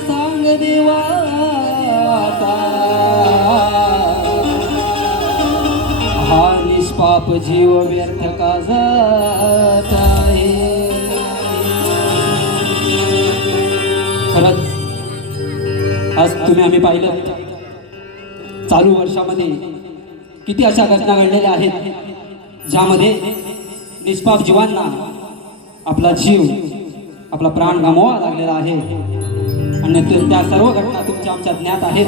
सांग देवा आता. हा निष्पाप जीव व्यर्थ का जाता आहे? खरंच आज तुम्ही आम्ही पाहिलं. चालू वर्षामध्ये किती अशा घटना घडलेल्या आहेत ज्यामध्ये निष्पाप जीवांना आपला जीव आपला प्राण गमवावा लागलेला आहे. आणि त्या सर्व घटना तुमच्या आमच्या ज्ञात आहेत.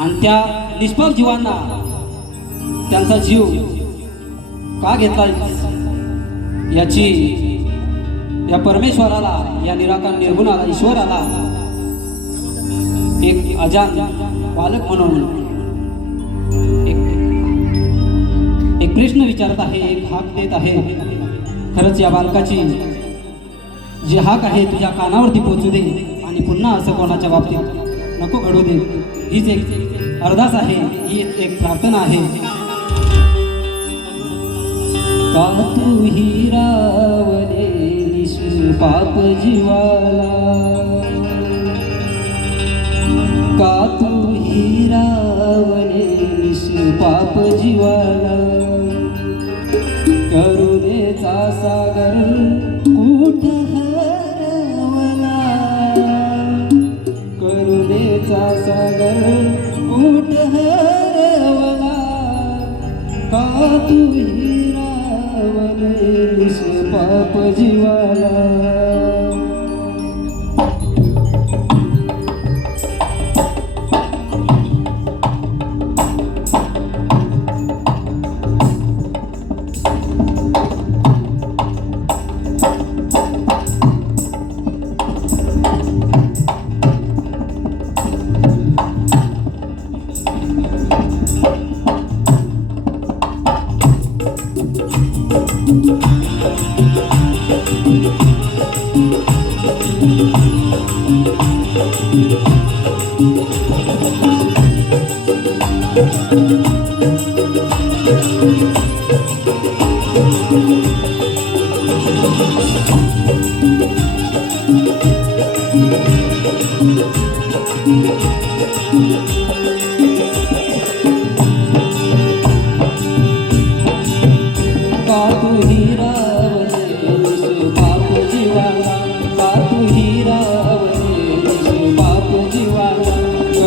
आणि त्या निष्पाप जीवांना त्यांचा जीव का घेतला याची या परमेश्वराला या निराकार निर्गुणाला ईश्वराला एक अजान बालक म्हणून एक एक प्रश्न विचारत आहे एक हाक देत आहे. खरंच या बालकाची जी हाक आहे तुझ्या कानावरती पोचू दे. आणि पुन्हा असं कोणाच्या बाबतीत नको घडू दे. हीच एक अरदास आहे ही एक- प्रार्थना आहे. का तू हिरावले निष्पाप जीवाला. का तू हिरावले निष्पाप जीवाला. करुणेचा सागर करुणेचा सागर कुठ हरवला का तू हिरावले पाप जीवाला. का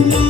तू जन्म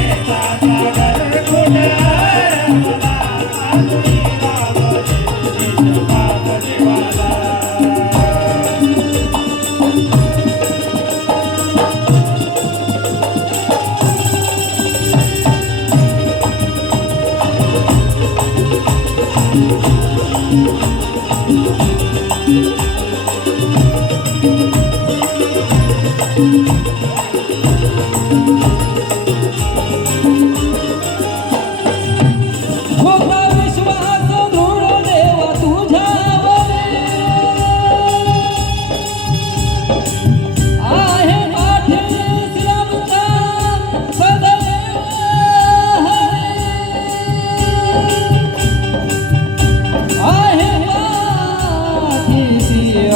Thank you.